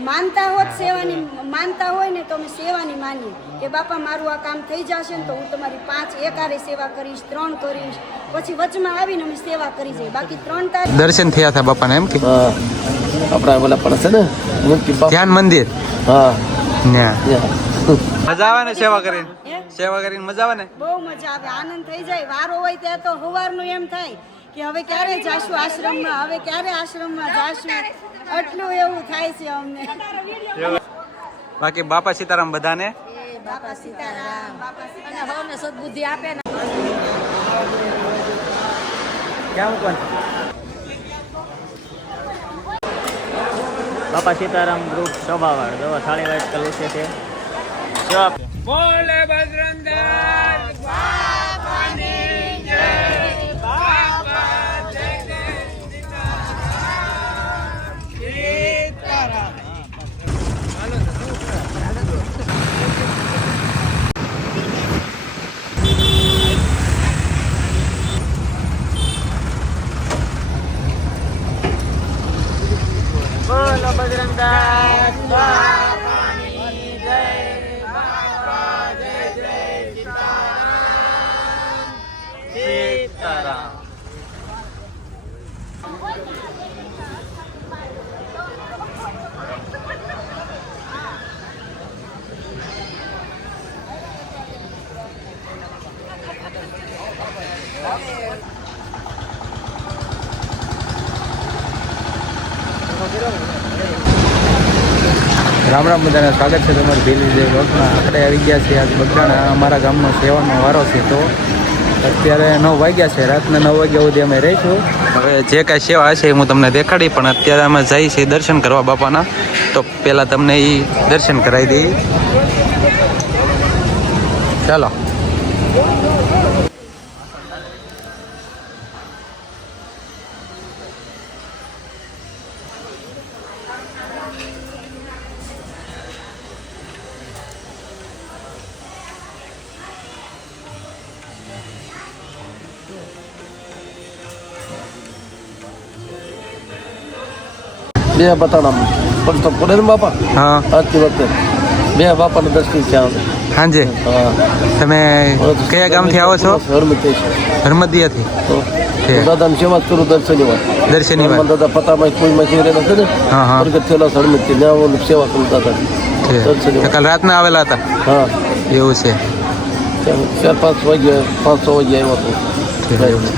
માનતા હોત સેવાની માનતા હોય ને તો અમે સેવાની માનીએ કે બાપા મારું આ કામ થઈ જશે ને તો હું તમારી 5 એકારે સેવા કરીશ, 3 કરીશ, પછી વચમાં આવીને અમે સેવા કરી જઈએ. બાકી 3 તારીખ દર્શન થયા હતા બાપાને એમ કે આપણા ઓલા પણ છે ને ધ્યાન મંદિર. હા મજા આવે ને સેવા કરીને? સેવા કરીને મજા આવે ને? બહુ મજા આવે, આનંદ થઈ જાય. વારો હોય ત્યાં તો સવારનું એમ થાય કે હવે ક્યારે જાશું આશ્રમમાં, હવે ક્યારે આશ્રમમાં જાશું, આટલું એવું થાય છે અમને. બાકી બાપા સીતારામ બધાને બાપા સીતારામ, બાપા સીતારામ અને હવને સદબુદ્ધિ આપે ને. ક્યાં કોણ? બાપા સીતારામ ગ્રુપ સભાવાળ જો થાળી વાઇટ કલર છે બોલે બજરંગદાસ બાપાની જય, બાપા જય જય સીતારામ. બોલો બજરંગદાસ બાપાની જય, બાપા જય જય સીતારામ. રામ રામ બધાને સ્વાગત છે તમારું ભેલી જે વ્લોગમાં. આપણે આવી ગયા છીએ આજ બગડાણા, અમારા ગામનો સેવાનો વારો છે. તો અત્યારે 9 વાગ્યા છે, રાતના 9 વાગ્યા સુધી અમે રહીશું. હવે જે કાંઈ સેવા હશે હું તમને દેખાડી, પણ અત્યારે અમે જઈએ છીએ દર્શન કરવા બાપાના. તો પહેલાં તમને એ દર્શન કરાવી દઈએ. ચાલો. બે બતાણા પણ તો પડે ને બાપા. હા, આજની વખતે બે બાપાના દર્શન થયા. સાંજે તમે કયા ગામથી આવો છો? હરમદિયાથી. દાદાની સેવા જ કરું દર્શનની વાત. દર્શનની વાત. દાદા પતામાં કોઈ માં રહેલા છે ને હા હા. પ્રગટ થયેલા હરમદથી ત્યાં સેવા કરું દાદા દર્શનની. કાલ રાતના આવેલા હતા? હા એવું છે. 4-5 વાગ્યા 5-6 વાગ્યા આવ્યો હતો.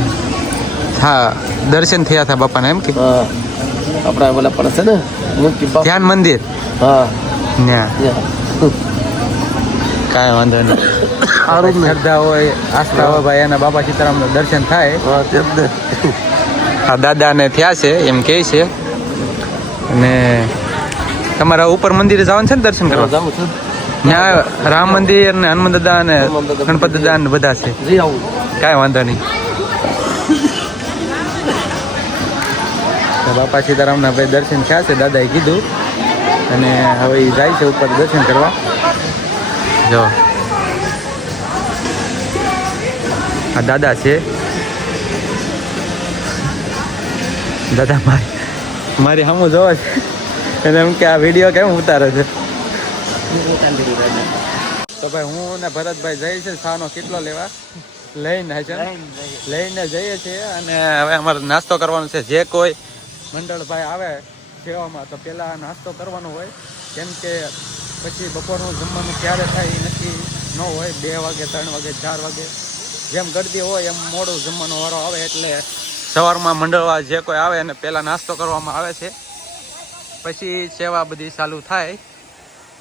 હા, દર્શન થયા હતા બાપાને એમ કે હા આપણા ઓલા પણ છે ને ધ્યાન મંદિર. હા કાંઈ વાંધો નહીં. શ્રદ્ધા હોય, આસ્થા હોય ભાઈ, એના બાપા સીતારામનું દર્શન થાય. હા, દાદાને થયા છે એમ કહે છે. અને તમારા ઉપર મંદિરે જવાનું છે ને દર્શન કરવા? ત્યાં રામ મંદિર ને હનુમાન દાદા ને ગણપત દાદા ને બધા છે. કાંઈ વાંધો નહીં. બાપા સીતારામના ભાઈ દર્શન થયા છે, દાદાએ કીધું. અને હવે એ જાય છે ઉપર દર્શન કરવા. જો આ દાદા છે. દાદા મારી સામું જોવે છે અને એમ કે આ વિડીયો કેમ ઉતારે છે. તો ભાઈ હું ને ભરતભાઈ જઈએ છીએ સાનો કેટલો લેવા લઈને જઈએ છીએ. અને હવે અમારે નાસ્તો કરવાનો છે. જે કોઈ મંડળભાઈ આવે સેવામાં તો પહેલાં નાસ્તો કરવાનો હોય, કેમ કે પછી બપોરનું જમવાનું ક્યારે થાય એ નક્કી ન હોય. 2 વાગે 3 વાગે 4 વાગે જેમ ગળદી હોય એમ મોડું જમવાનો વારો આવે. એટલે સવારમાં મંડળવા જે કોઈ આવે એને પહેલાં નાસ્તો કરવામાં આવે છે, પછી સેવા બધી ચાલુ થાય.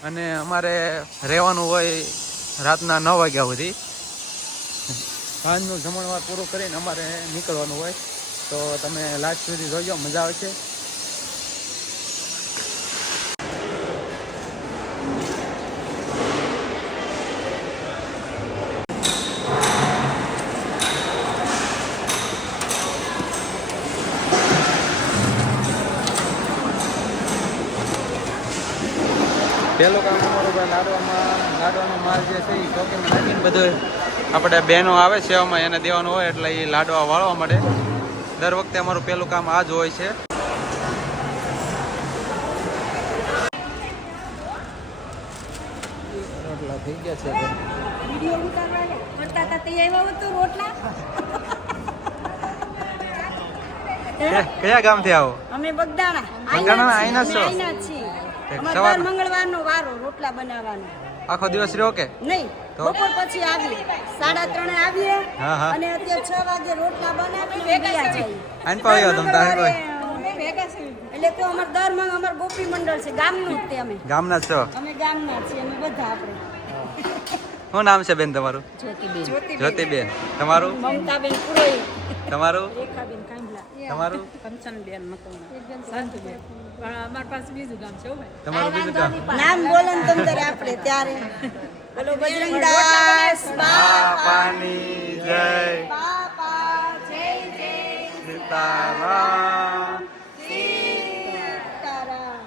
અને અમારે રહેવાનું હોય રાતના 9 વાગ્યા સુધી. સાંજનું જમણવાર પૂરું કરીને અમારે નીકળવાનું હોય. તો તમે લાસ્ટ સુધી જોજો, મજા આવશે. પહેલું કામ અમારું ભાઈ લાડવાનો માલ જે છે એ ચોકીમાં નાખીને બધું આપણે બહેનો આવે છે એમાં એને દેવાનું હોય, એટલે એ લાડવા વાળવા મળે. દર વખતે અમારું પહેલું કામ આ જ હોય છે. થઈ ગયા છે વિડીયો ઉતારવા કરતા હતા તે આવ્યા હોત તો રોટલા કયા ગામથી આવો અમે બગદાણા બગદાણા આઈના છો? આઈના જ છીએ અમારે સવાર દર મંગળવારનો વારો રોટલા બનાવવાનો આખો દિવસ રહ્યો કે નહીં તો? બપોર પછી આવીએ 3:30 આવીએ હા, હા. અને અત્યારે 6 વાગે રોટલા બનાવીને ગયા જઈએ આઈન પાવ્યો તમે તારે કોઈ એટલે તો અમાર દર અમાર ગોપી મંડળ છે ગામનું જ તે અમે ગામના જ છો અમે ગામના છીએ અમે બધા આપણે શું નામ છે બેન તમારું જ્યોતિબેન તમારું મમતાબેન પુરોહિત તમારું રેખાબેન કાંબલા તમારું કંચનબેન મકવાણા શાંતુબેન અમાર પાસે બીજું ગામ છે તમારું બીજું કામ નામ બોલો ને તમ તારે આપણે ત્યારે બોલો બજરંગદાસ બાપાની જય બાપા જય જય સીતારામ સીતારામ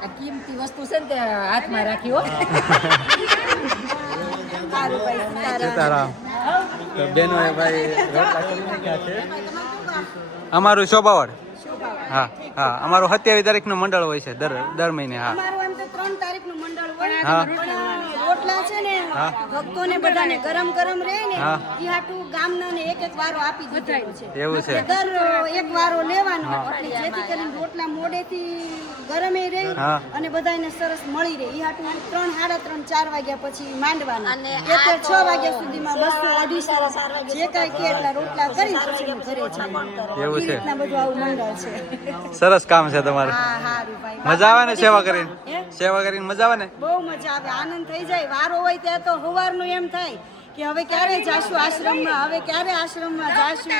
આ કિંમતી વસ્તુ છે ને તે હાથમાં રાખી હો સારું ભાઈ સીતારામ સીતારામ તો બેનો એ ભાઈ રોટલા કરી નાખ્યા છે અમારું શોભાવડ હા હા અમારું 27 તારીખનું મંડળ હોય છે દર મહિને હા અમારું એમ તો 3 તારીખનું મંડળ હોય હા. પણ રોટલા છે ને હા. ભક્તોને બધાને ગરમ ગરમ રહે ને હા. ઈ હાટું ગામના ને એક વારો આપી દીધેલો છે એવું છે દર એક વારો લેવાનો એટલે જેથી કરીને રોટલા મોડેથી ગરમે રહે હા. અને બધાને સરસ મળી રહે ઈ હાટું 3, 3:30, 4 વાગ્યા પછી માંડવાના એટલે 6 વાગ્યા સુધીમાં 200, 250 જે કાંઈ કે એટલા રોટલા કરીને પછી અમે ઘરે જઈએ એવું ઈ છે રીતના બધું આવું મંડળ છે સરસ કામ છે તમારું હા હારું ભાઈ મજા આવે ને સેવા કરીને હે? સેવા કરીને મજા આવે ને બહુ મજા આવે આનંદ થઈ જાય વારો હોય ત્યાં તો સવારનું એમ થાય કે હવે ક્યારે જાશું આશ્રમમાં હવે ક્યારે આશ્રમમાં જાશું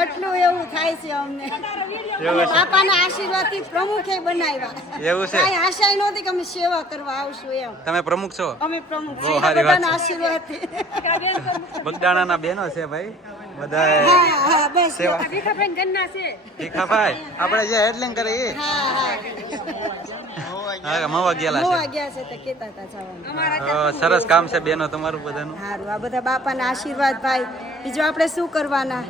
એટલું એવું થાય છે અમને એવું છે. બાપાના આશીર્વાદથી પ્રમુખે બનાવ્યા એવું છે કાંઈ આશા નહોતી કે અમે સેવા કરવા આવશું એમ તમે પ્રમુખ છો અમે પ્રમુખ બહુ છીએ સારી વાત બધાના છે. આશીર્વાદથી બગદાણાના બેનો છે ભાઈ બધા હા હા બસ સેવા ભીખાભાઈ આપણે જે હેડલિંગ કરે એ હા હા હા મવા ગયેલા મોવા છે ગયા છે તો કહેતા હતા જવાનું સરસ કામ છે બેનો તમારું બધાનું સારું આ બધા બાપાના આશીર્વાદ ભાઈ બીજું આપણે શું કરવાના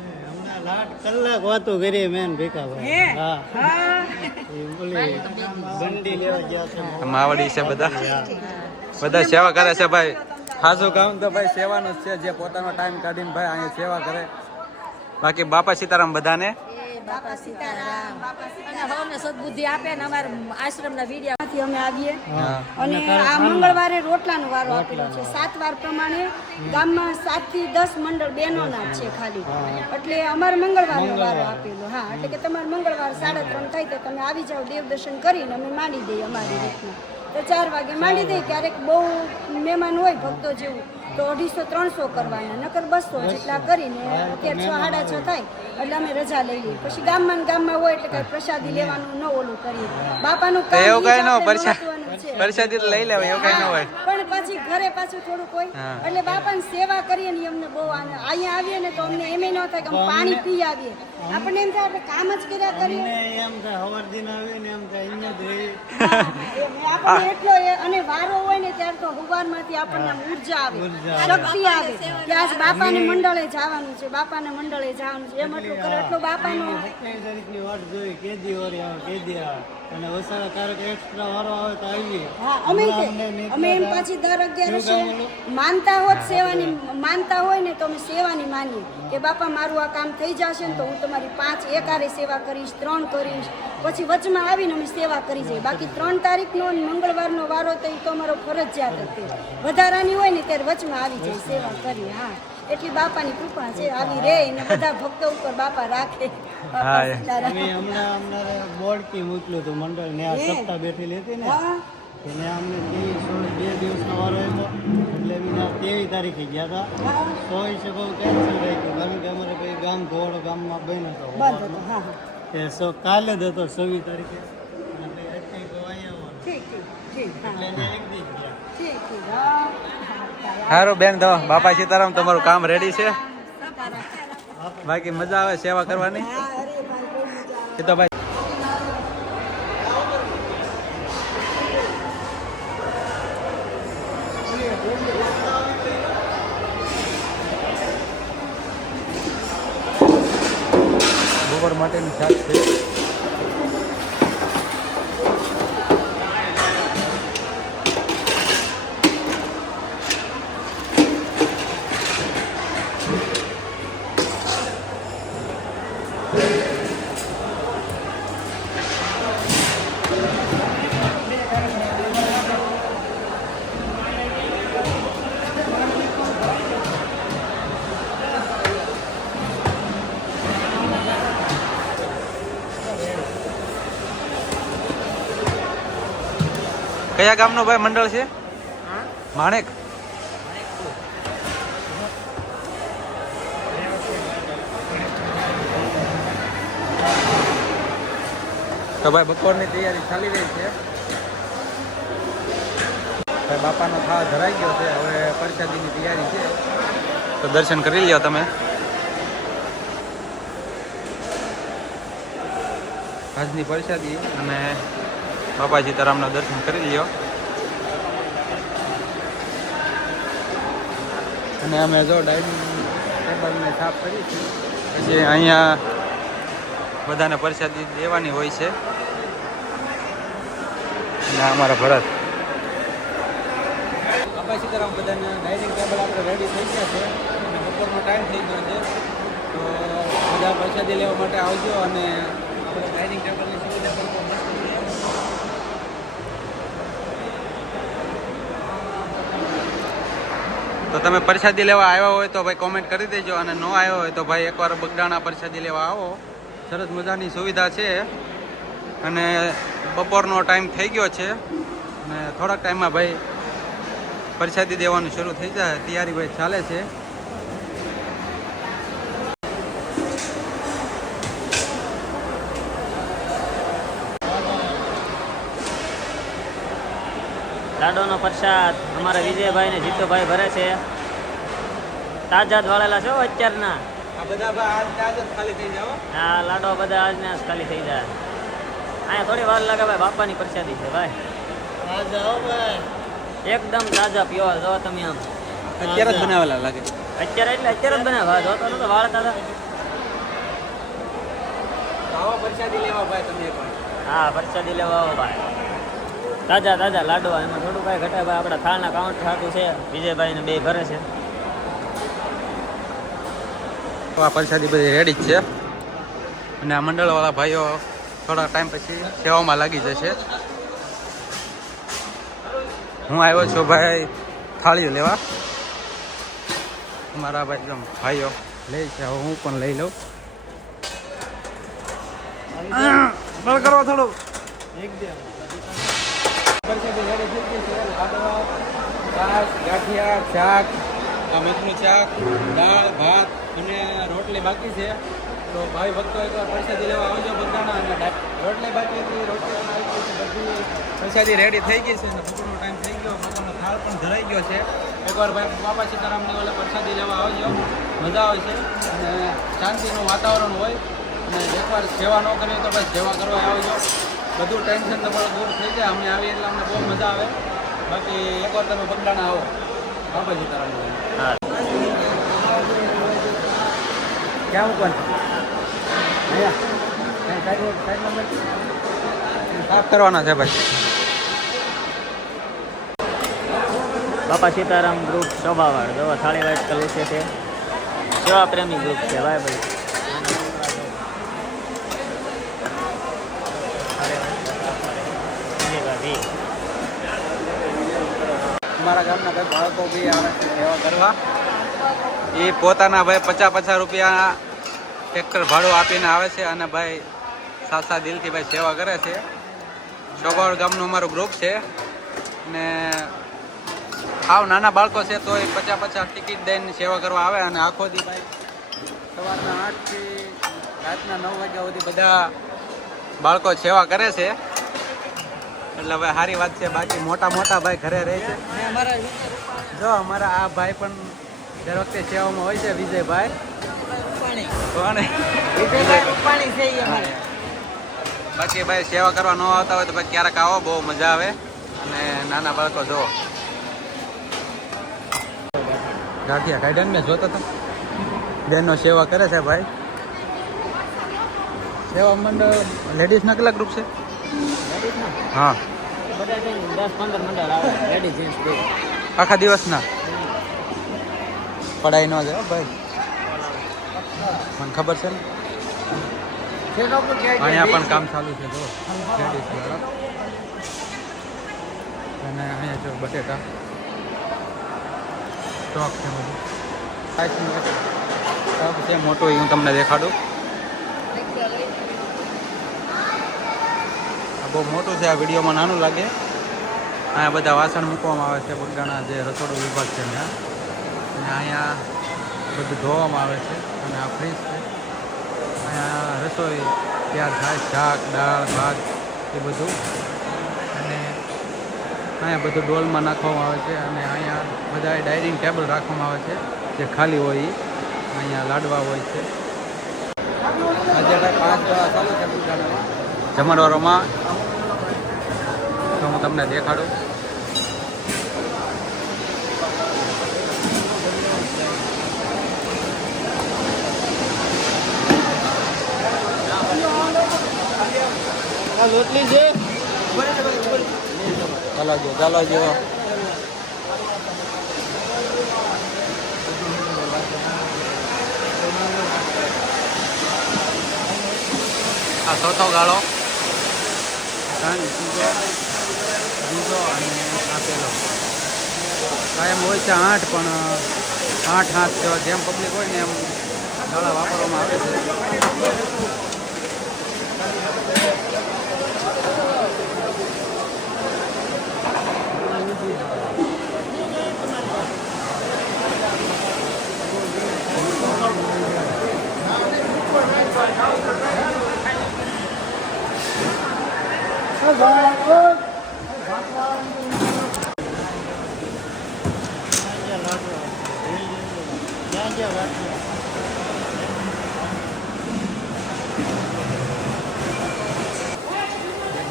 કલાક વાતો કરી મેન ભીખાભાઈ હા એ બોલી બંડી લેવા ગયા છે માવડી છે બધા સેવા કરે છે ભાઈ ખાસું કામ તો ભાઈ સેવાનું જ છે જે પોતાનો ટાઈમ કાઢીને ભાઈ અહીંયા સેવા કરે બાકી બાપા સીતારામ બધાને બાપા સીતારામ અને અમને સદબુદ્ધિ આપે ને અમારા આશ્રમના વિડીયો ત્યાંથી અમે આવીએ હા અને આ મંગળવારે રોટલાનો વારો આપેલો છે 7 વાર પ્રમાણે ગામમાં 7 થી 10 મંડળ બહેનોના જ છે ખાલી એટલે અમારે મંગળવારનો વારો આપેલો હા એટલે કે તમારે મંગળવાર 3:30 થાય તો તમે આવી જાઓ દેવ દર્શન કરીને અમે માંડી દઈએ અમારી રીતના તો 4 વાગે માંડી દઈએ ક્યારેક બહુ મહેમાન હોય ભક્તો જેવું તો 250-300 કરવાના નકર 200 જેટલા કરીને અત્યારે 6-6:30 થાય એટલે અમે રજા લઈ લઈએ પછી ગામમાં ને ગામમાં હોય એટલે કઈ પ્રસાદી લેવાનું ન ઓલું કરીએ બાપાનું કામ એવું કઈ ન ઈ જ આપણે પરસા મહત્વનું છે. પરસાદી તો લઈ લેવાય એવું કઈ ન હોય પણ પછી ઘરે પાછું થોડુંક હોય હા. એટલે બાપાની સેવા કરીએ ને અમને બહુ આનંદ અહીંયા આવીએ ને તો અમને એમ ન થાય કે અમે પાણી પી આવીએ આપણને એમ થાય આપણે કામ જ કર્યા કરીએ એમ થાય હવાર દિન આવે ને એમ થાય અહીંયા જ રહી હા, આપણને એટલો અને વારો હોય ને ત્યારે તો સવારમાંથી આપણને ઉર્જા આવે શક્તિ આવે કે આજ બાપાને મંડળે જવાનું છે બાપાને મંડળે જવાનું છે એમ એટલું કરે એટલો બાપાનો 27 તારીખની વાટ જોઈ કેદી ઓરી આવે કેદી આવે અને વસાડા તારક એક્સ્ટ્રા વારો આવે તો આવીએ હા અમે અમે એમ પાછી દર 11 માનતા હોત સેવાની માનતા હોય ને તો અમે સેવાની માનીએ કે બાપા મારું આ કામ થઈ જશે ને તો હું તમારી 5 એકારે સેવા કરીશ 3 કરીશ પછી વચમાં આવીને અમે સેવા કરી જઈએ બાકી 3 તારીખનો અને મંગળવારનો વારો તો એ તો અમારો ફરજિયાત હતી વધારાની હોય ને ત્યારે વચમાં આવી જાય સેવા કરી હા એટલી બાપાની કૃપા છે આવી રે ને બધા ભક્તો ઉપર બાપા રાખે બાપા હા, સીતારામ. અમે હમણાં બોર્ડ કી મોકલ્યું હતું મંડળ ને આ હે? સપ્તાહ બેઠેલી હતી ને હા એને અમને 2 દિવસનો વારો આવ્યો એટલે અમે 23 તારીખે ગયા હતા હા 100 છે બહુ કેન્સલ રાખ્યું કારણ કે અમારે ભાઈ ગામ ધોવાડો ગામમાં બન્યો હતો બંધ હતો હા હા એ કાલે જ હતો 26 તારીખે અને ભાઈ અત્યારે તો અહીંયા આવવાનું. ઠીક ઠીક ઠીક હા એટલે એને એક દી જ ગયા ઠીક ઠીક હા સારું બેન તો બાપા સીતારામ તમારું કામ રેડી છે બાકી મજા આવે સેવા કરવાની હા અરે ભાઈ બહુ મજા આવે એ તો ભાઈ બપોર માટેની શાક છે કયા ગામનો ભાઈ મંડળ છે? માણેક. તો ભાઈ બપોરની તૈયારી ચાલી રહી છે. ભાઈ બાપાનો થાળ ધરાઈ ગયો છે, હવે પ્રસાદીની તૈયારી છે, તો દર્શન કરી લ્યો તમે. આજની પ્રસાદી અને બાપા સીતારામના દર્શન કરી લ્યો. અને અમે જો ડાઇનિંગ ટેબલને સાફ કરી છે, પછી અહીંયા બધાને પ્રસાદી દેવાની હોય છે. અને અમારા ભરત બાપા સીતારામ બધાને ડાઇનિંગ ટેબલ આપણે રેડી થઈ ગયા છે અને બપોરનો ટાઈમ થઈ ગયો છે, તો બધા પ્રસાદી લેવા માટે આવજો. અને આપણે ડાઇનિંગ ટેબલની સુવિધા પણ બહુ મસ્ત છે. તો તમે પ્રસાદી લેવા આવ્યા હોય તો ભાઈ કોમેન્ટ કરી દેજો, અને ન આવ્યો હોય તો ભાઈ એકવાર બગડાણા પ્રસાદી લેવા આવો. સરસ મજાની સુવિધા છે. અને બપોરનો ટાઈમ થઈ ગયો છે અને થોડાક ટાઈમમાં ભાઈ પ્રસાદી દેવાનું શરૂ થઈ જાય. તૈયારી ભાઈ ચાલે છે. લાડોનો પ્રસાદ અમારા વિજયભાઈ ને જીતુભાઈ ભરે છે. તાજા જ વાળેલા છો અત્યારના. આ બધા ભાઈ આજ જ ખાલી થઈ જાઓ. હા, લાડો બધા આજના જ ખાલી થઈ જાય. અહીંયા થોડી વાર લાગે ભાઈ, બાપાની પ્રસાદી છે ભાઈ. એકદમ તાજા પ્યોર. જો તમે આમ અત્યારે જ બનાવેલા લાગે. અત્યારે એટલે અત્યારે જ બનાવ્યા. જો તો વાળતા હતા. આવો પ્રસાદી લેવા ભાઈ તમે એકવાર. હા, પ્રસાદી લેવા આવો ભાઈ. તાજા તાજા લાડવા. એમાં થોડું કાંઈ ઘટાય ભાઈ. આપણા થાળના કાઉન્ટર હાટું છે. વિજયભાઈ ને બે ભરે છે. તો આ પ્રસાદી બધી રેડી જ છે. અને આ મંડળવાળા ભાઈઓ થોડા ટાઈમ પછી સેવામાં લાગી જશે. હું આવ્યો છું ભાઈ થાળીઓ લેવા. મારા ભાઈ જો ભાઈઓ લે છે, હવે હું પણ લઈ લઉં. બળ કરો થોડું. પ્રસાદી રેડી થઈ ગઈ છે. લાડવા, છાશ, ગાંઠિયા, શાક, મગનું શાક, દાળ, ભાત અને રોટલી બાકી છે. તો ભાઈ ભક્તો એકવાર પ્રસાદી લેવા આવજો બગડાણા. અને રોટલી બાકી હતી, રોટલી પણ આવી ગઈ છે, બધી પ્રસાદી રેડી થઈ ગઈ છે. અને બપોરનો ટાઈમ થઈ ગયો, બપોરનો થાળ પણ ધરાઈ ગયો છે. એકવાર ભાઈ બાપા સીતારામની ઓલે પ્રસાદી લેવા આવજો, મજા આવે છે અને શાંતિનું વાતાવરણ હોય. અને એકવાર સેવા ન કરવી તો ભાઈ સેવા કરવા આવજો. બધું ટેન્શન તમારું દૂર થઈ જાય. અમે આવીએ એટલે અમને બહુ મજા આવે. બાકી એકવાર તમે બગડાણા આવો બાપા સીતારામ. હા, ક્યાં મૂકવાનું? સાફ કરવાના છે ભાઈ. બાપા સીતારામ ગ્રુપ શોભાવાળ. જો થાળી વાઇટ કલર છે. સેવા પ્રેમી ગ્રુપ છે ભાઈ. ભાઈ અમારા ગામના ભાઈ બાળકો બી આવે છે સેવા કરવા. એ પોતાના ભાઈ 50 રૂપિયા ટ્રેક્ટર ભાડું આપીને આવે છે અને ભાઈ સાચા દિલથી ભાઈ સેવા કરે છે. શોભાવાળ ગામનું અમારું ગ્રુપ છે. અને આવ નાના બાળકો છે તો એ 50 ટિકિટ દઈને સેવા કરવા આવે. અને આખો દી ભાઈ સવારના 8 થી રાતના 9 વાગ્યા સુધી બધા બાળકો સેવા કરે છે. એટલે ભાઈ સારી વાત છે. બાકી મોટા ભાઈ ઘરે રહે છે. જો અમારા આ ભાઈ પણ દર વખતે સેવામાં હોય છે, વિજયભાઈ. બાકી ભાઈ સેવા કરવા ન આવતા હોય તો ભાઈ ક્યારેક આવો, બહુ મજા આવે. અને નાના બાળકો જો ગાંઠિયા કાઢ્યા મેં જોતો હતો. બેનનો સેવા કરે છે ભાઈ. સેવા મંડળ લેડીઝના કેટલા ગ્રુપ છે? હા, બધા 10-15 મંડળ આવે. લેડીઝ જેન્ટ્સ બે. આખા દિવસના પડાઈ ન જાય ભાઈ, મને ખબર છે ને. અહીંયા પણ કામ ચાલુ છે જો લેડીઝ વાળા. અને અહીંયા જો બટેટા સ્ટોક છે બધું. સ્ટોક છે મોટો, એ હું તમને દેખાડું. બહુ મોટું છે. આ વિડીયોમાં નાનું લાગે. અહીંયા બધા વાસણ મૂકવામાં આવે છે. બગદાણા જે રસોડો વિભાગ છે ત્યાં, અને અહીંયા બધું ધોવામાં આવે છે. અને આ ફ્રીજ છે. અહીંયા રસોઈ તૈયાર થાય, શાક દાળ ભાત એ બધું. અને અહીંયા બધું ડોલમાં નાખવામાં આવે છે. અને અહીંયા બધા ડાઇનિંગ ટેબલ રાખવામાં આવે છે જે ખાલી હોય એ. અહીંયા લાડવા હોય છે. આજે ભાઈ 5 ચાલુ છે બગદાણામાં જમણવારોમાં, તો હું તમને દેખાડું. રોટલી છે ચાલો જો આ ચોથો ગાળો, બીજો અને આ પેલો. કાયમ હોય છે 8, પણ 8 હાથ જેમ પબ્લિક હોય ને એમ ગાળા વાપરવામાં આવે છે.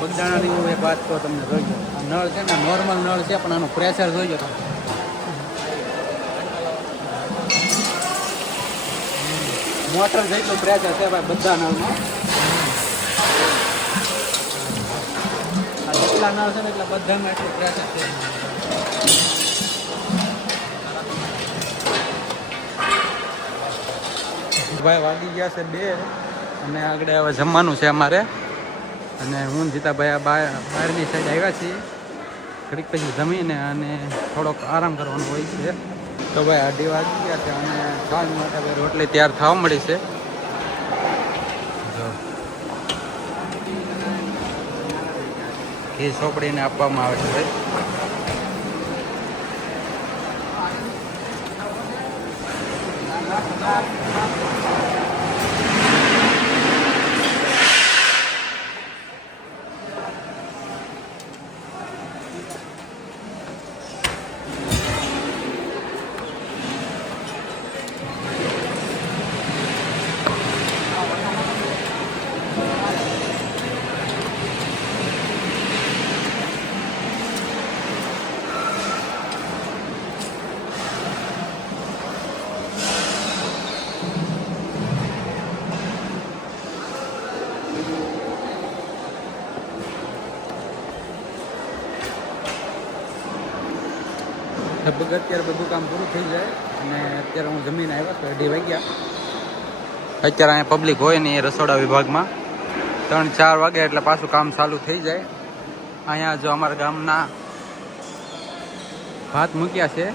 બગદાણાની હું એક વાત કહું તમને, જોઈજો આ નળ છે ને નોર્મલ નળ છે, પણ આનું પ્રેશર જોઈજો તમે. મોટર જેટલું પ્રેશર છે ભાઈ બધા નળમાં. જેટલા નળ છે ને એટલા બધામાં એટલું પ્રેશર છે. ભાઈ વાગી ગયા છે 2 અને આગળ હવે જમવાનું છે અમારે. અને હું જીતાભાઈ આ બહારની સાઈડ આવ્યા છીએ. ઘડીક પછી જમીને અને થોડોક આરામ કરવાનો હોય છે. તો ભાઈ 2:30 વાગી ગયા છે અને સાંજ માટે ભાઈ રોટલી તૈયાર થવા મળી છે. ઘી સોપડીને આપવામાં આવે છે ભાઈ. લગભગ અત્યારે બધું કામ પૂરું થઈ જાય અને અત્યારે હું જમીને આવ્યો તો 2:30 વાગ્યા. અત્યારે અહીંયા પબ્લિક હોય ને એ રસોડા વિભાગમાં 3-4 વાગે એટલે પાછું કામ ચાલુ થઈ જાય. અહીંયા જો અમારા ગામના ભાત મૂક્યા છે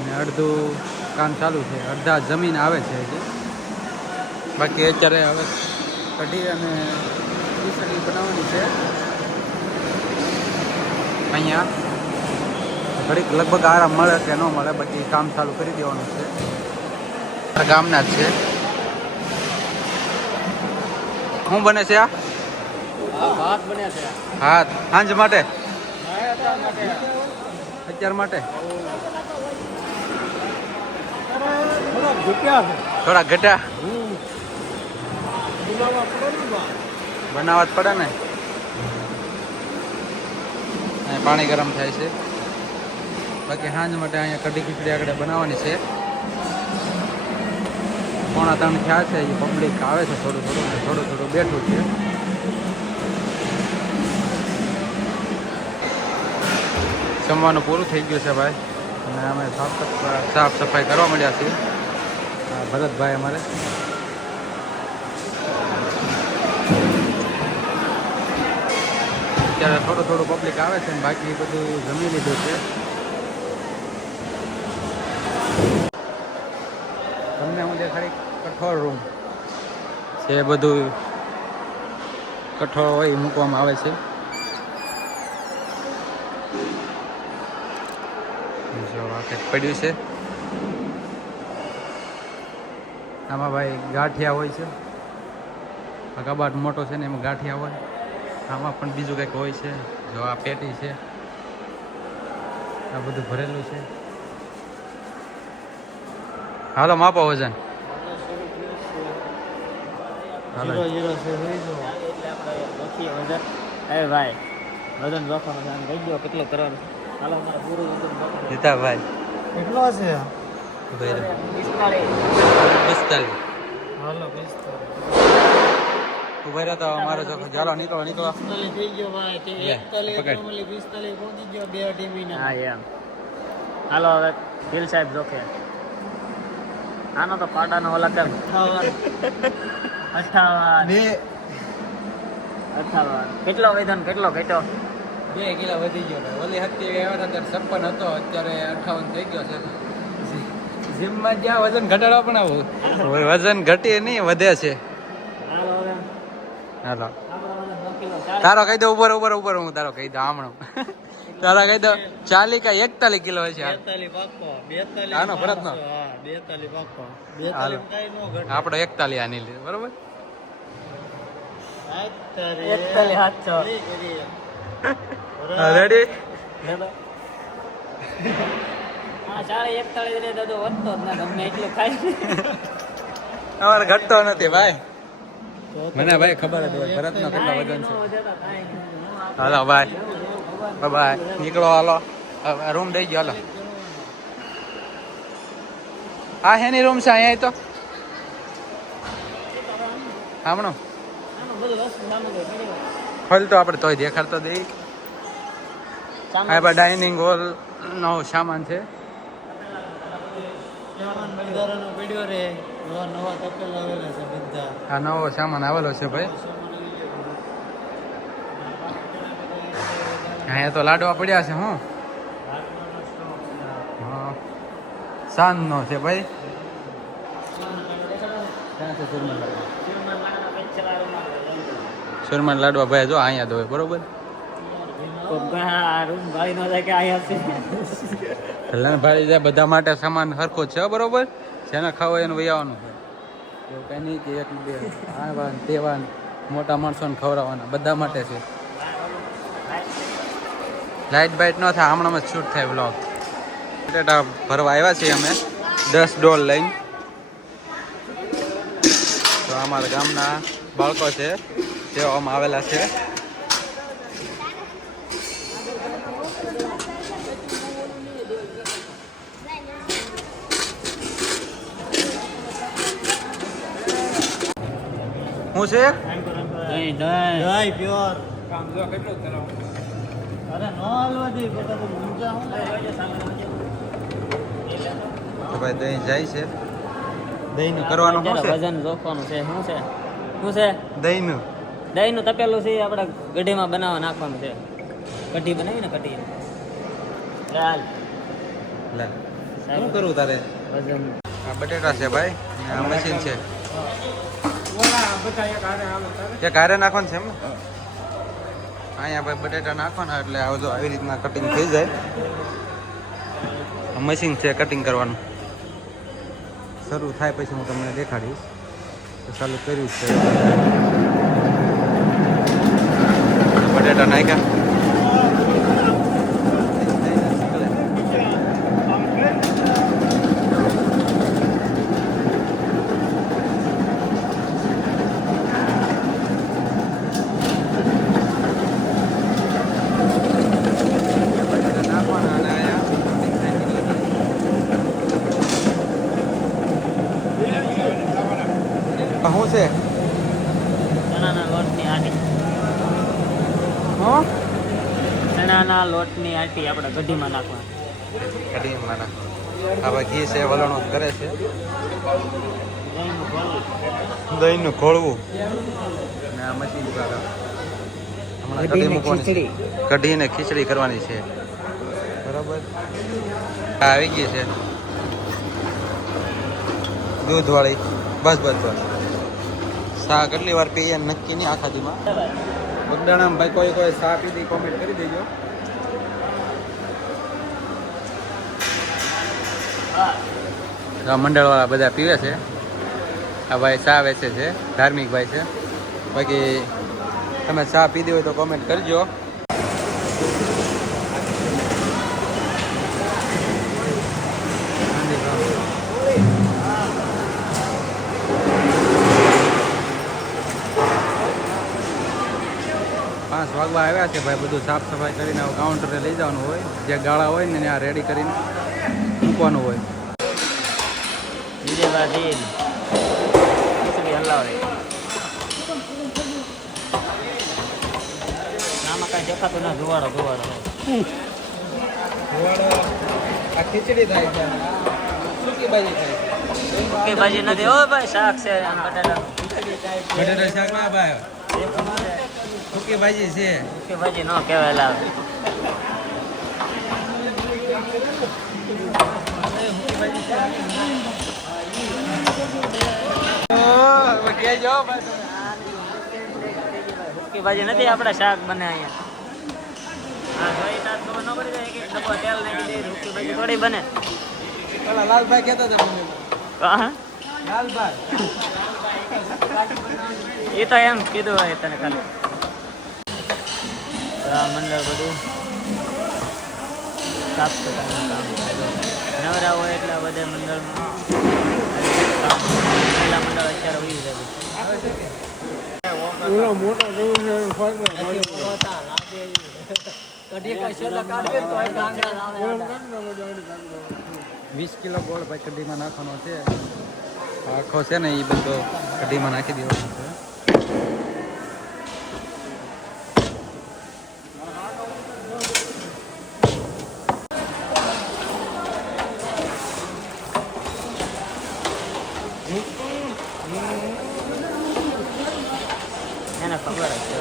અને અડધું કામ ચાલુ છે, અડધા જમીન આવે છે હજી. બાકી અત્યારે હવે કઢી અને ખીચડી બનાવવાની છે અહીંયા. ઘડીક લગભગ આરામ મળે કે ન મળે, બાકી કામ ચાલુ કરી દેવાનું છે. ગામના જ છે. શું બને છે આ? ભાત બન્યા છે. હાથ સાંજ માટે, અત્યાર માટે થોડા ઘટ્યા બનાવવા જ પડે ને. પાણી ગરમ થાય છે. બાકી સાંજ માટે અહીંયા કઢી ખીચડી આગળ બનાવવાની છે. 2:45 થયા છે. એ પબ્લિક આવે છે થોડું થોડું બેઠું છે. જમવાનું પૂરું થઈ ગયું છે ભાઈ, અને અમે સાફ સફાઈ કરવા માંડ્યા છીએ. ભરતભાઈ અમારે અત્યારે થોડું પબ્લિક આવે છે, બાકી બધું જમી લીધું છે. તમને હું દેખાડી કઠોળ રૂમ છે, બધું કઠોળ હોય મૂકવામાં આવે છે. જો આ કંઈક પડ્યું છે આમાં ભાઈ ગાંઠિયા હોય છે આ કબાટ મોટો છે ને એમાં ગાંઠિયા હોય આમાં પણ બીજું કંઈક હોય છે જો આ પેટી છે આ બધું ભરેલું છે હાલો માપો વજન હાલો 0 છે જોઈ જો એટલે આપણે લખીએ વજન એ ભાઈ વજન લખવાનું છે આમ કહી દો કેટલો કરવાનું હાલો અમારે પૂરું વજન લખવાનું જીતાભાઈ કેટલો છે 45 હાલો 45 ઉભા રહ્યા તો અમારો જો ચાલો નીકળો 45 થઈ ગયો ભાઈ તે લે, 41 પકડ. 45 પહોંચી ગયો બે ટીમીના હા એમ હાલો હવે દિલ સાહેબ જોકે આનો તો પાડાનો ઓલા કેમ 58 બે 58 કેટલો વજન કેટલો ઘટ્યો 2 કિલો વધી ગયો ભાઈ ઓલી હતી આવ્યા હતા ત્યારે 56 હતો અત્યારે 58 થઈ ગયો છે જીમમાં જ્યાં વજન ઘટાડવા પણ આવું વજન ઘટી નહીં વધે છે હાલો હવે હાલો આપણો વજન 2 કિલો તારો કહી દો ઉપર હું તારો કહી દઉં હમણાં તારા કહી દો 40 કે 41 કિલો છે 42 પાકો 42 આનો ભરતનો? હા 42 પાકો હાલો. 42 કાઈ નો ઘટે આપણો 41 આની લીધો બરોબર 41 હાથ રેડી હા 41 રે દાદો વધતો જ ના ગમે એટલું ખાય અમારે ઘટતો નથી ભાઈ મને ભાઈ ખબર હતી ભરતનો કેટલો વજન છે હાલો બાય બાય નીકળો હાલો રૂમ દઈ ગયો હાલો આ હેની રૂમ છે અહીંયા તો હમણો આનું બધું વસ્તુ સામે ગઈ ઘણી વાર. ખોલ તો આપણે તોય દેખાડતો દઈ આ બા ડાઇનિંગ હોલ નો સામાન છે સામાન બંધારાનો પડ્યો રે નવા તપેલ આવેલા છે બધા આ નવો સામાન આવેલો છે ભાઈ અહીંયા તો લાડવા પડ્યા છે હું હા સાંજનો છે ભાઈ ક્યાં છે સુરમન લાડવા ભાઈ જો અહીંયા દો બરોબર તો આ રૂમ ભાઈ નો જાય કે આયા છે ભલે ભાઈ જાય બધા માટે સામાન સરખો જ છે હો, બરોબર જેને ખાવ એનું વૈયાવાનું છે એવું કઈ નહીં કે એક બે આવા ને તેવા ને મોટા માણસોને ખવડાવવાના બધા માટે છે લાઇટ બાઇટ ન થાય હમણાં જ શૂટ થાય બ્લોગ બટેટા ભરવા આવ્યા છીએ અમે 10 ડોલ લઈને તો અમારા ગામના બાળકો છે તેઓ આમ આવેલા છે હું છે નહીં નહીં ગાય પ્યોર કામ જો કેટલું કરાવું અરે નો હાલવા દે બેટા તો ઊંચા હું તો ભાઈ દહીં જાય છે દહીંનું કરવાનું શું છે વજન જોખવાનું છે શું છે શું છે દહીંનું દહીંનું તપેલું છે આપણે ગઢીમાં બનાવવા નાખવાનું છે કઢી બનાવી ને કઢી ચાલ લે શું કરવું તારે વજન આ બટેટા છે ભાઈ ને આ મશીન છે એક હારે નાખવાનું છે એમ ને અહીંયા ભાઈ બટેટા નાખવાના એટલે આવજો આવી રીતના કટિંગ થઈ જાય આ મશીન છે કટિંગ કરવાનું શરૂ થાય પછી હું તમને દેખાડીશ તો ચાલુ કર્યું છે બટેટા નાખ્યા શું છે ચણાના લોટની આટી હું ચણાના લોટની આટી આપણે કઢીમાં નાખવાની કઢીમાં નાખો હવે ઘી છે વલણો કરે છે દહીંનું ખોળવું ને આ મશીન પર હમણાં કઢી મૂકવાની છે કઢીને ખીચડી કરવાની છે બરાબર આ આવી ગઈ છે દૂધવાળી બસ બસ બસ શા કેટલી વાર પીએ નક્કી નહીં આખા દીમાં બગદાણામાં ભાઈ કોઈ શા પીધી કોમેન્ટ કરી દેજો આ મંડળવાળા બધા પીવે છે. આ ભાઈ ચા વેચે છે, ધાર્મિક ભાઈ છે. બાકી તમે ચા પીધી હોય તો કોમેન્ટ કરજો. વાગવા આવ્યા છે ભાઈ. બધું સાફ સફાઈ કરીને કાઉન્ટરે લઈ જવાનું હોય. જે ગાળા હોય ને ત્યાં રેડી કરીને મૂકવાનું હોય. આમાં કઈ દેખાતું ના. ધુવાડો આ ખીચડી થાય છે, સૂકી ભાજી થાય છે. સૂકી ભાજી નથી હો ભાઈ, શાક છે આમ બટેટા શાક ના ભાઈ, સૂકી ભાજી છે. સૂકી ભાજી ન કહેવાય. લાવે સૂકી ભાજી નથી, આપણે શાક બને અહીંયા. હા ભાઈ તાર ખબર ન પડી જાય કે ડબ્બો તેલ નાખી દે, સૂકી ભાજી થોડી બને. લાલભાઈ કહેતા હતા મને. હા લાલભાઈ એ તો એમ કીધું હોય તને ખાલી. મંડળ બધું સાફ સફાઈનું કામ નવરા હોય એટલે બધા મંડળમાં પહેલા મંડળ અત્યારે વયું જાય. વીસ કિલો ગોળ ભાઈ કઢીમાં નાખવાનો છે. આખો છે ને એ બધો કઢીમાં નાખી દેવાનો છે. એને ખબર જ છે.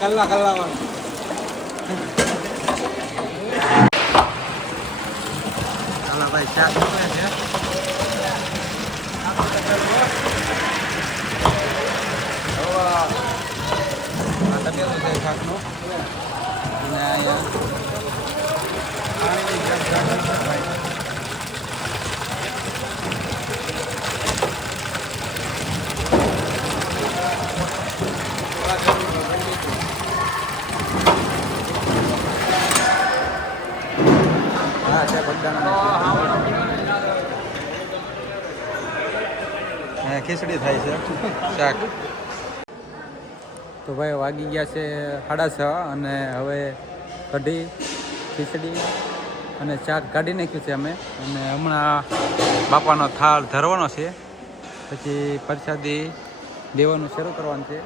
કલાક હલાવવાનું. ચાલો ભાઈ ચા પીવે છે. તપેલું છે શાકનું. અને અહીંયા પાણીની ગ્લાસ રાખી છે ભાઈ. હા છે બધાના ખીચડી થાય છે, શાક. તો ભાઈ વાગી ગયા છે 6:30 અને હવે કઢી, ખીચડી અને શાક કાઢી નાખ્યું છે અમે. અને હમણાં બાપાનો થાળ ધરવાનો છે, પછી પ્રસાદી દેવાનું શરૂ કરવાનું છે.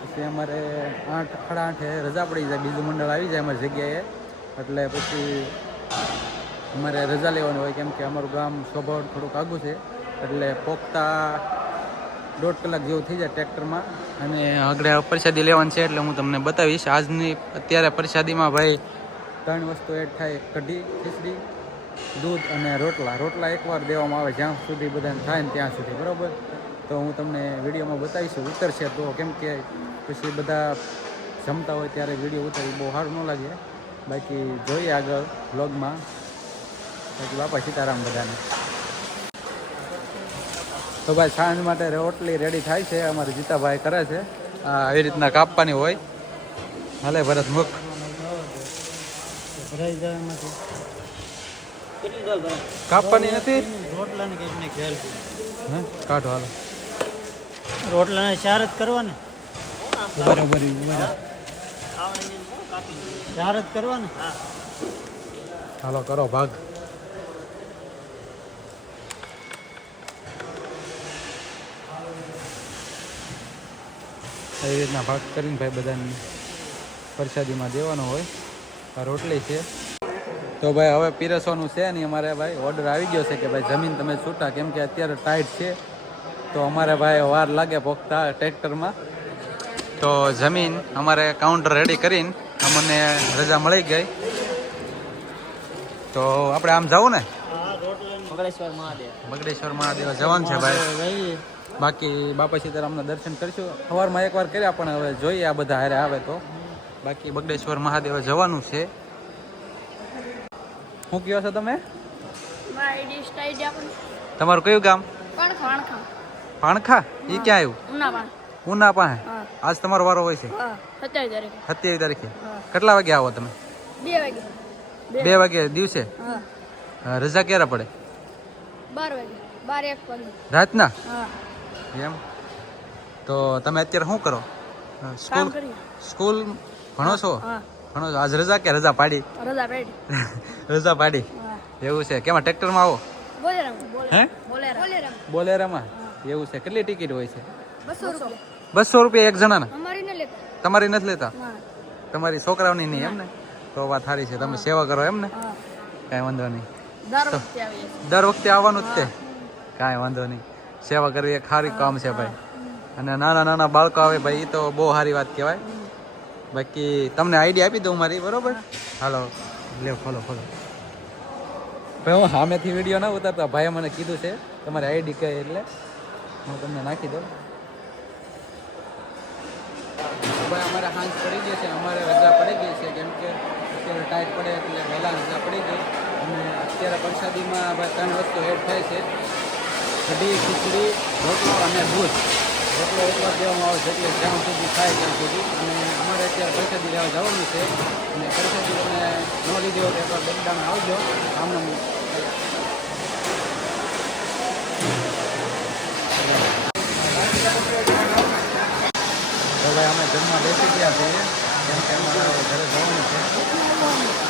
પછી અમારે 8:30 રજા પડી જાય, બીજું મંડળ આવી જાય અમારી જગ્યાએ. એટલે પછી અમારે રજા લેવાની હોય, કેમ કે અમારું ગામ સ્વભાવ થોડુંક આઘું છે. એટલે પોખતા 1.5 કલાક જેવું થઈ જાય ટ્રેક્ટરમાં. અને આગળ પ્રસાદી લેવાની છે એટલે હું તમને બતાવીશ. આજની અત્યારે પ્રસાદીમાં ભાઈ 3 વસ્તુ એડ થાય: કઢી, ખીચડી, દૂધ અને રોટલા એકવાર દેવામાં આવે, જ્યાં સુધી બધાને થાય ને ત્યાં સુધી, બરાબર. તો હું તમને વિડીયોમાં બતાવીશ, ઉતરશે તો. કેમ કે પછી બધા જમતા હોય ત્યારે વિડીયો ઉતારી બહુ સારું ન લાગે. બાકી જોઈએ આગળ વ્લોગમાં. બાકી બાપા સીતારામ બધાને. તો ભાઈ સાંજ માટે રોટલી રેડી થાય છે, અમારે જીતાભાઈ કરે છે. આવી રીતના કાપવાની હોય. હાલે ભરત મુખ કાપવાની નથી. રોટલાની કેટલી ખેલ હે કાઢો હાલો. રોટલાને ચાર જ કરવાને, બરાબર ચાર જ કરવાને. હાલો કરો ભાગ. એવી રીતના ભાગ કરીને ભાઈ બધાને પ્રસાદીમાં દેવાનો હોય. આ રોટલી છે. તો ભાઈ હવે પીરસવાનું છે નહીં અમારે ભાઈ. ઓર્ડર આવી ગયો છે કે ભાઈ જમીન તમે છૂટા, કેમ કે અત્યારે ટાઈટ છે. તો અમારે ભાઈ વાર લાગે પોખતા ટ્રેક્ટરમાં. તો જમીન અમારે કાઉન્ટર રેડી કરીને અમને રજા મળી ગઈ. તો આપણે આમ જવું ને. બગડેશ્વર મહાદેવ. બગડેશ્વર મહાદેવ જવાનું છે ભાઈ. બાકી બાપા સીતારામના દર્શન કરશું. સવારમાં એકવાર કર્યા પણ હવે જોઈએ આ બધા હારે આવે તો. બાકી બગડેશ્વર મહાદેવ જવાનું છે. શું કહો છો તમે? તમારું કયું ગામ? પાણખા. એ ક્યાં આવ્યું? ઉના પાસે. આજ તમારો વારો હોય છે? 27 તારીખે. કેટલા વાગે આવો તમે? 2 વાગે દિવસે. રજા ક્યારે પડે? 12 વાગે. રાતના? એમ. તો તમે અત્યારે શું કરો? સ્કૂલ ભણો છો? ભણો છો. આજ રજા કે રજા પાડી? રજા પાડી. એવું છે. કેમાં ટ્રેક્ટરમાં આવો? હે? બોલેરામાં. એવું છે. કેટલી ટિકિટ હોય છે? 200 રૂપિયા એક જણાના? તમારી નથી લેતા? તમારી છોકરાઓની નહીં એમ ને? તો વાત સારી છે. તમે સેવા કરો એમ ને? કાંઈ વાંધો નહીં. દર વખતે આવવાનું જ તે? કાંઈ વાંધો નહીં. સેવા કરવી એક સારી કામ છે ભાઈ. અને નાના નાના બાળકો આવે ભાઈ એ તો બહુ સારી વાત કહેવાય. બાકી તમને આઈડિયા આપી દઉં મારી, બરોબર? હાલો લે ફોલો. ભાઈ હું સામેથી વિડીયો ના ઉતારતા, ભાઈએ મને કીધું છે તમારી આઈડી કહે એટલે હું તમને નાખી દઉં. ભાઈ અમારે સાંજ પડી ગઈ છે, અમારે રજા પડી ગઈ છે કેમ કે અત્યારે ટાઈટ પડે એટલે વહેલા રજા પડી ગઈ. અને અત્યારે પ્રસાદીમાં ભાઈ 3 વસ્તુ એડ થાય છે: કઢી, ખીચડી, રોટલો અને દૂધ. રોટલો એટલો દેવામાં આવે છે એટલે જ્યાં સુધી થાય ત્યાં સુધી. અને અમારે અત્યારે પ્રસાદી લેવા જવાનું છે. અને પ્રસાદી તમે ન લીધી હોય તો એકવાર બગડામાં આવજો. આમને તો ભાઈ અમે જમવા બેસી ગયા છીએ કેમ કે અમારે ઘરે જવાનું છે.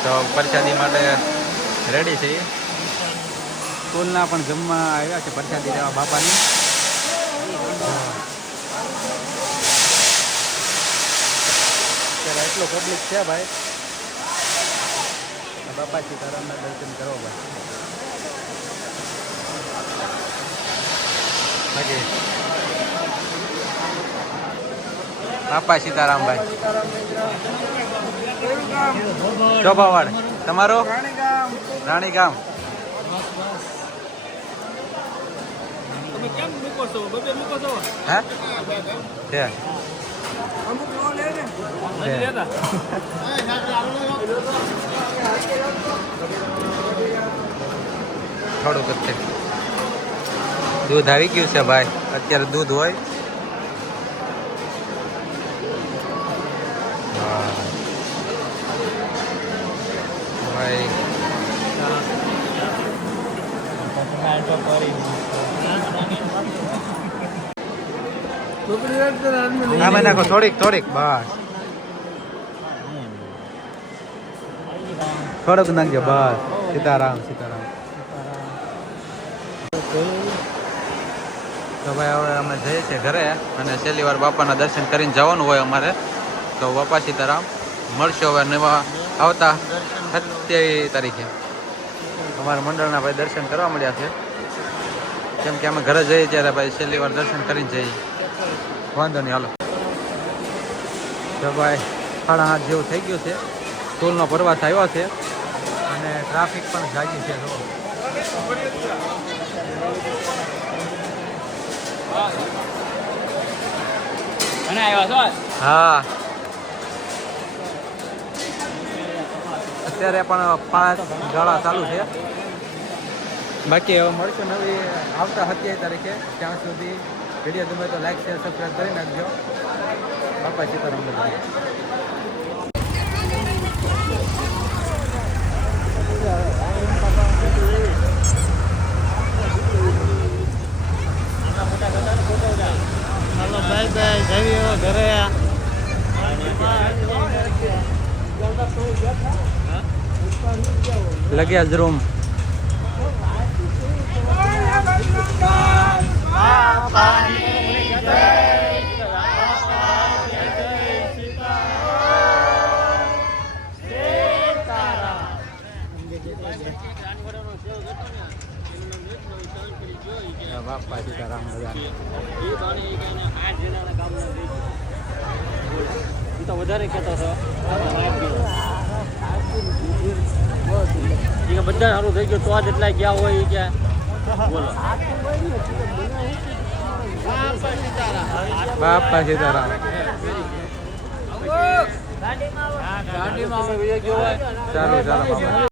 તો પ્રસાદી માટે રેડી છીએ. સ્કૂલના પણ જમવા આવ્યા છે પ્રસાદી લેવા બાપાની. અત્યારે એટલો પબ્લિક છે ભાઈ. બાપા સીતારામના દર્શન કરો ભાઈ. બાકી બાપા સીતારામ ભાઈ. શોભાવાડ. તમારો? રાણી ગામ. હે? છે. થોડુંક જ છે. દૂધ આવી ગયું છે ભાઈ. અત્યારે દૂધ હોય. ભાઈ આમાં નાખો થોડીક બસ. થોડુંક નાખજો બસ. સીતારામ. તો ભાઈ હવે અમે જઈએ છીએ ઘરે અને છેલ્લી વાર બાપાના દર્શન કરીને જવાનું હોય અમારે. તો બાપા સીતારામ મળશો હવે નવા આવતા 27 તારીખે. અમારા મંડળના ભાઈ દર્શન કરવા મળ્યા છે કેમ કે અમે ઘરે જઈએ ત્યારે ભાઈ છેલ્લી વાર દર્શન કરીને જઈએ. વાંધો નહીં હાલો. તો ભાઈ 7:30 જેવું થઈ ગયું છે. સ્કૂલનો પ્રવાસ આવ્યો છે અને ટ્રાફિક પણ જાગી છે. હા અત્યારે પણ 5 ગાળા ચાલુ છે. બાકી હવે મળશું નવી આવતા 27 તારીખે. ત્યાં સુધી વિડીયો ગમે તો લાઈક, શેર, સબસ્ક્રાઈબ કરી નાખજો. બાપા સીતારામ. હાલો બાય જઈએ ઘરે. લગ્યા જ રૂમ. બાપા સીતારામ. તો વધારે કહેતો હતો બધા સારું થઈ ગયું તો જ એટલા ગયા હોય કે બોલો બાપા સીતારામ. ચાલો ચાલો બાપા.